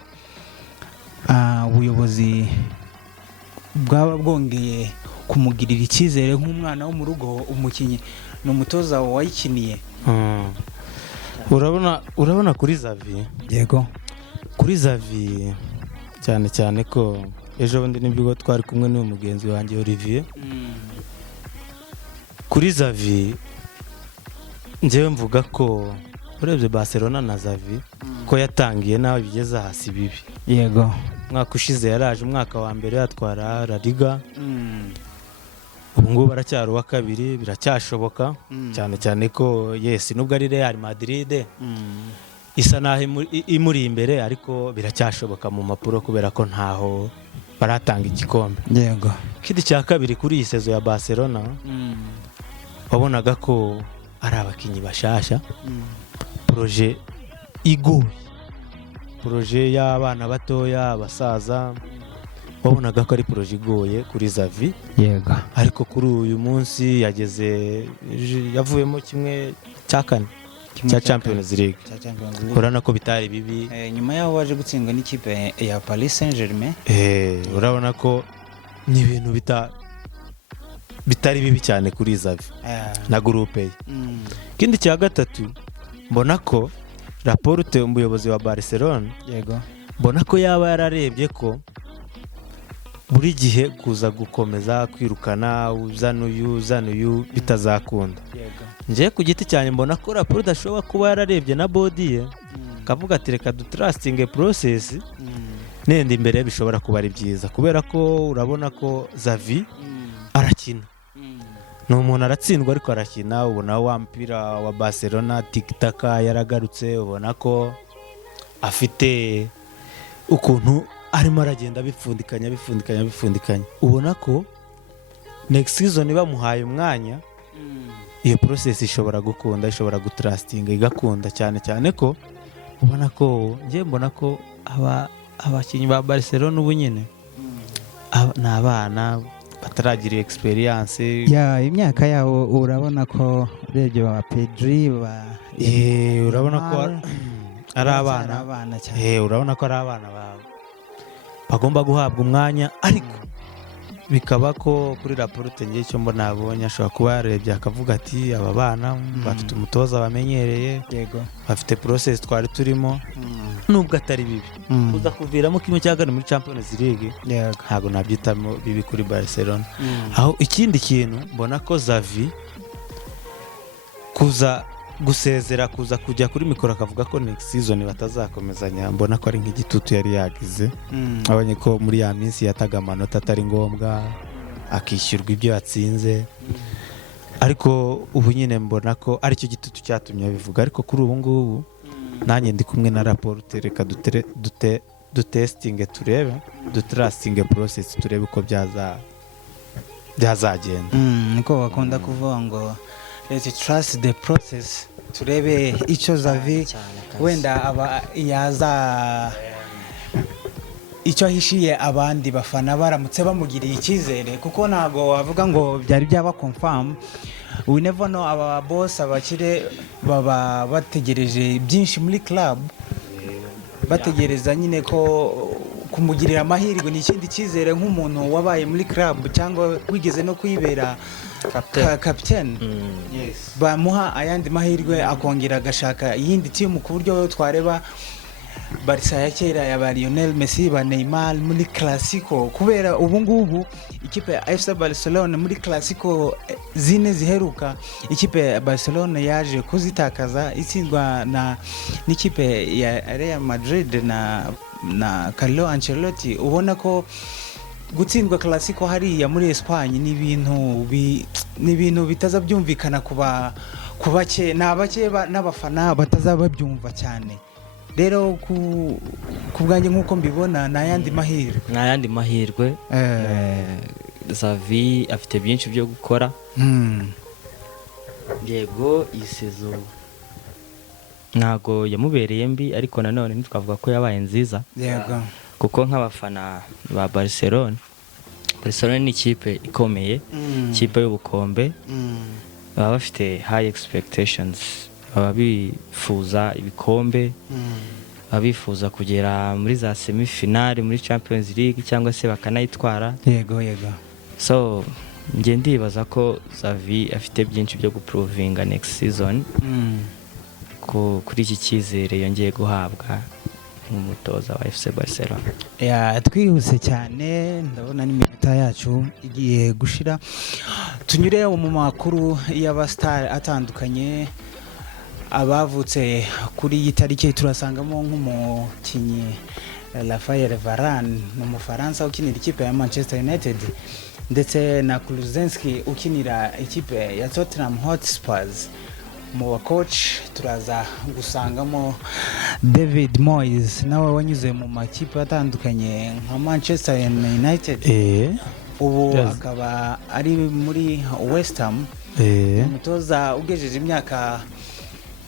ubuyobozi bwaba bwongeye kumugirira icyizere nk'umwana wo mu rugo. Umukinnyi n'umutoza wayikiniye. urabona kuri Xavi yego kuri Xavi cyane ko ejo bundi nibwo twari kumwe n'uwo mugenzi wanjye Olivier. Kuri Xavi njyewe mvuga ko urebye Barcelona na Xavi ko yatangiye nawe bigeze hasi bibi. Yego Mwaka ushize yaraje umwaka wa mbere yatwara La Liga. Ubu ngubu baracyari uwa kabiri biracyashoboka cyane ko yes nubwo ari Real Madrid isa naho imuri imbere ariko biracyashoboka mu mapuro kubera ko ntaho baratanga igikombe. Yego Kidi cya kabiri kuri iyi sezo ya Barcelona wabonaga ko ari abakinyi bashasha. Projet igoye, projet y'abana batoya abasaza, wabonaga ko ari projet igoye kuri Xavi. yego Ariko kuri uyu munsi yavuyemo kimwe cya kane cya Champions League. Urabona ko bitari bibi. Nyuma yaho waje gutsindwa n'ikipe ya Paris Saint-Germain. Urabona ko ni ibintu bitari bibi cyane kuri Xavi na groupe ye. Kindi cya gatatu mbona ko Laporte umuyobozi wa Barcelona yego mbona ko yaba yararebye ko buri gihe kuza gukomeza kwirukana uzana uyu bitazakunda. yego Nje ku giti cyane mbona ko Laporte ashobora kuba yararebye na body ye kavuga ati reka dutrusting process nende imbere bishobora kuba ari byiza kubera ko urabona ko Xavi arakina. Ni umuntu aratsindwa ariko arakina. Ubona wa mpira wa Barcelona tiki-taka yaragarutse. Ubona ko afite ukuntu arimo aragenda bipfundikanya. Ubona ko next season bamuhaye umwanya iyo process ishobora gukunda, ishobora gutrusting igakunda cyane ko ubona ko ngiye mbona ko abakinnyi ba Barcelona ubu nyine n'abana bataragira experience imyaka yawo. Urabona ko urebye ba Pedri urabona ko ari abana cyane. urabona ko ari abana bagomba guhabwa umwanya, ariko bikaba ko kuri raporute ngiye icyo mbona abonye ashobora kuba yarebye akavuga ati aba bana bafite umutoza bamenyereye, bafite process twari turimo, nubwo atari bibi kuza kuviramo kimwe cya kane muri Champions League ntabwo nabyitamo bibi kuri Barcelona. Aho ikindi kintu mbona ko Xavi kuza gusezera, kuza kujya kuri mikoro akavuga ko next season batazakomezanya, mbona ko ari nk'igitutu yari yagize. Abonye ko muri ya minsi yataga amanota atari ngombwa, akishyurwa ibyo yatsinze, ariko ubu nyine mbona ko ari cyo gitutu cyatumye abivuga. Ariko kuri ubu ngubu nanjye ndi kumwe na raporute, reka dutestinge turebe, dutrustinge process turebe uko byazagenda. Niko bakunda kuvuga ngo let's trust the process, turebe icyo Xavi wenda aba yaza icyo ahishiye abandi bafana baramutse bamugiriye icyizere, kuko ntago wavuga ngo byari byaba confirm. We never know, aba boss abakire baba bategereje byinshi muri club, bategereza nyine ko kumugirira amahirwe ni ikindi cyizere nk'umuntu wabaye muri club cyangwa wigeze no kwibera captain. Bamuha ayandi mahirwe akongera agashaka iyindi timu, ku buryo twareba Barca ya kera ya ba Lionel Messi, ba Neymar muri Clasico, kubera ubu ngubu ikipe ya FC Barcelona muri Clasico zine ziheruka, ikipe ya Barcelona yaje kuzitakaza itsindwa n'ikipe ya Real Madrid na Carlo Ancelotti. Ubona ko gutsindwa Clasico hariya muri Espagne ni ibintu bitazabyumvikana ku bake n'abafana batazababyumva cyane. Rero ku bwanjye nk'uko mbibona n'ayandi mahirwe Xavi afite byinshi byo gukora. Yego iyi sezo ntago yamubereye mbi, ariko nanone ntitwavuga ko yabaye nziza, kuko nk'abafana ba Barcelona ni ikipe ikomeye, ikipe y'ubukombe, baba bafite high expectations, baba bifuza ibikombe, baba bifuza kugera muri za semifinali muri Champions League cyangwa se bakanayitwara. So njye ndibaza ko Xavi afite byinshi byo guprovinga next season kuri iki cyizere yongeye guhabwa nk'umutoza wa FC Barcelona. Twihuse cyane, ndabona n'iminota yacu igiye gushira. Tunyure mu makuru y'abastar atandukanye abavutse kuri iyi tariki. Turasangamo nk'umukinnyi Raphael Varane, n'umufaransa ukinira ikipe ya Manchester United, ndetse na Kulusevski ukinira ikipe ya Tottenham Hotspur. Mu bakoci turaza gusangamo David Moyes, nawe wanyuze mu makipe atandukanye nka Manchester United, ubu akaba ari muri West Ham. Umutoza ugejeje imyaka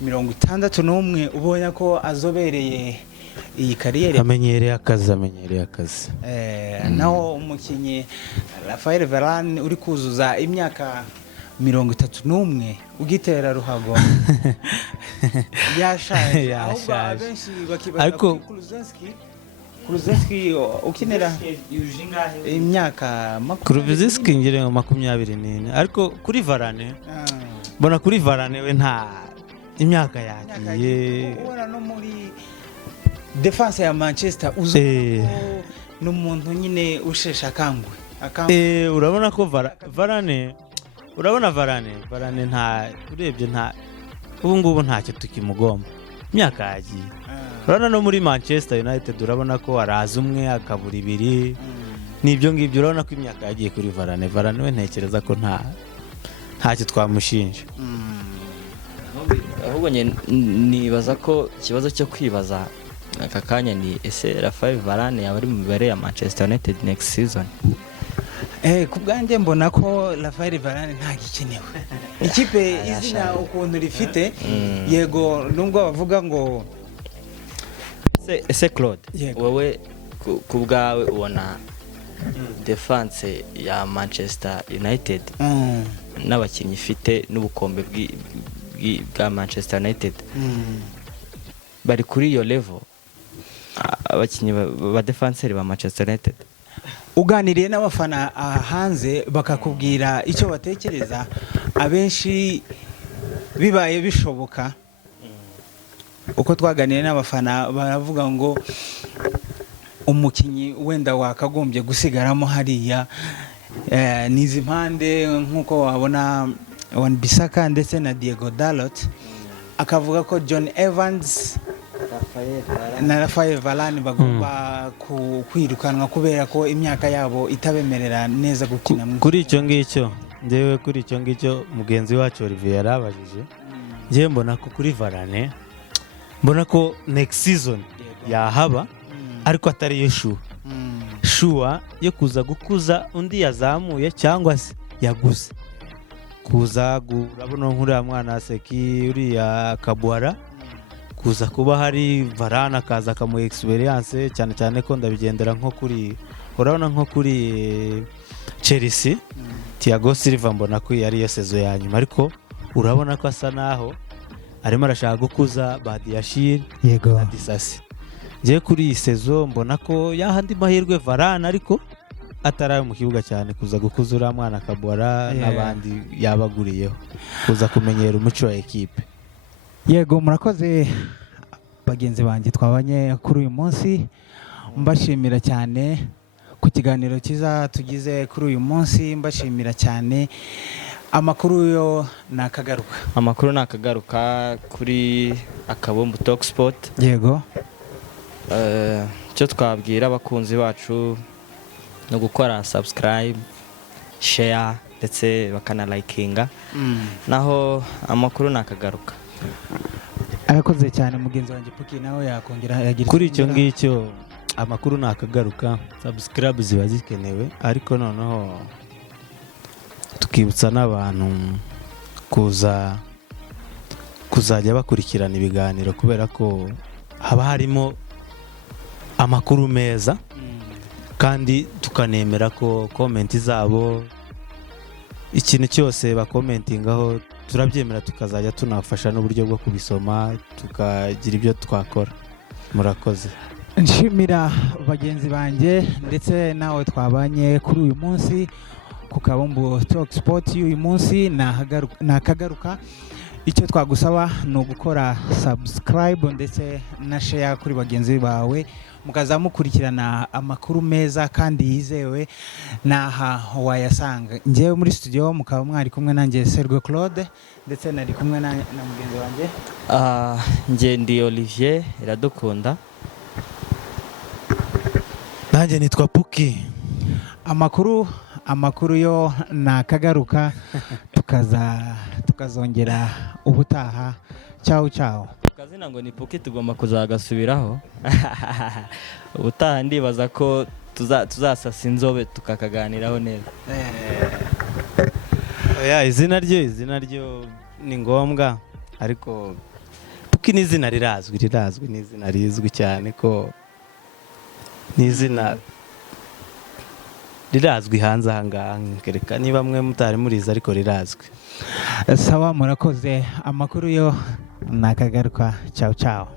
61, ubonye ko azobereye iyi kariyeri, amenyereye akazi. naho umukinnyi Raphael Varane uri kuzuza imyaka 31 ugitera ruhago yashaje. Abenshi bakibaza ko Kulusevski ukinira imyaka Kulusevski ngire 24, ariko kuri Varane mbona kuri Varane we nta imyaka yagiye. Ubona no muri defense ya Manchester n'umuntu nyine ushesha akangwe. Urabona ko Varane nta urebye nta ubu ngubu ntacyo tukimugomba, imyaka yagiye. Urabona no muri Manchester United urabona ko araza umwe akabura ibiri, nibyo ngibyo. Urabona ko imyaka yagiye kuri Varane we ntekereza ko ntacyo twamushinja. Ahubwo nibaza ko ikibazo cyo kwibaza aka kanya ni ese Raphael Varane yaba ari mu mibare ya Manchester United next season. Ku bwanjye mbona ko Raphael Varane ntagikenewe. Ikipe izina ukuntu rifite, yego nubwo bavuga ngo ese Claude, wowe ku bwawe ubona defense ya Manchester United n'abakinnyi ifite n'ubukombe bwa Manchester United bari kuri iyo level? abakinnyi ba defenseur ba Manchester United. uganiriye n'abafana hanze bakakubwira icyo batekereza, abenshi bibaye bishoboka uko twaganiriye n'abafana baravuga ngo umukinnyi wenda wakagombye gusigaramo hariya n'izi mpande nk'uko wabona Wan-Bissaka ndetse na Diego Dalot, akavuga ko John Evans na Rafael Varane bagomba kwirukanwa kubera ko imyaka yabo itabemerera neza gukina. Kuri icyo ngicyo ndewe kuri icyo ngicyo mugenzi wacu Olivier yarabajije, ngiye mbona ko kuri Varane mbona ko next season yahaba ariko atari yo shuwa yo kuza gukuza undi yazamuye cyangwa se yaguze kuza urabona nk'uriya mwana Seki uriya Kabwara kuza kuba hari Varane akaza akamu experience cyane cyane ko ndabigendera nko kuri urabona nko kuri Chelsea Thiago Silva mbona ko yari yo sezo ya nyuma, ariko urabona ko asa naho arimo arashaka gukuza Badiashile na Disasi. Je kuri iyi sezo mbona ko yahandi mahirwe Varane ariko atarayo mu kibuga cyane kuza gukuza uriya mwana Kabwara n'abandi yabaguriyeho kuza kumenyera umuco wa ekipe. Yego, murakoze bagenzi banjye twabanye kuri uyu munsi, mbashimira cyane ku kiganiro cyiza tugize kuri uyu munsi, mbashimira cyane. Amakuru yo nakagaruka kuri Akabumbu Talk Sport. Yego, cyo twabwira abakunzi bacu no gukora subscribe, share ndetse bakana likinga, naho amakuru nakagaruka. arakoze cyane mugenzi wanjye Puki, nawe yakongera yagira kuri icyo ngicyo. Amakuru nakagaruka, subscribe ziba zikenewe, ariko noneho tukibutsa n'abantu kuzajya bakurikirana ibiganiro kubera ko haba harimo amakuru meza, kandi tukanemera ko komenti zabo ikintu cyose bakomentingaho turabyemera, tukazajya tunafasha n'uburyo bwo kubisoma tukagira ibyo twakora. Murakoze. Nshimira bagenzi banjye ndetse nawe twabanye kuri uyu munsi ku Kabumbu Talk Sport. Uyu munsi nakagaruka, icyo twagusaba ni ugukora subscribe ndetse na share kuri bagenzi bawe, mukaza mukurikirana amakuru meza kandi yizewe naha wayasanga. Ngewe muri studio mukaba mwari kumwe nanjye Serge Claude, ndetse nari kumwe na mugenzi wanjye nge ndi Olivier Iradukunda. Nanjye nitwa Puki. Amakuru yo nakagaruka tukazongera ubutaha. Ciao. Kazina ngo ni Puki, tugomba kuzagasubiraho. Ubutaha ndibaza ko tuzasasa inzobe tukakaganiraho neza. Izina ryo ni ngombwa, ariko Puki ni izina rirazwi, ni izina rizwi cyane, ko ni izina rirazwi hanze ahangaha, nkereka niba mwe mutari muriza ariko rirazwi. Sawa, murakoze. Amakuru yo nakagaruka. Ciao.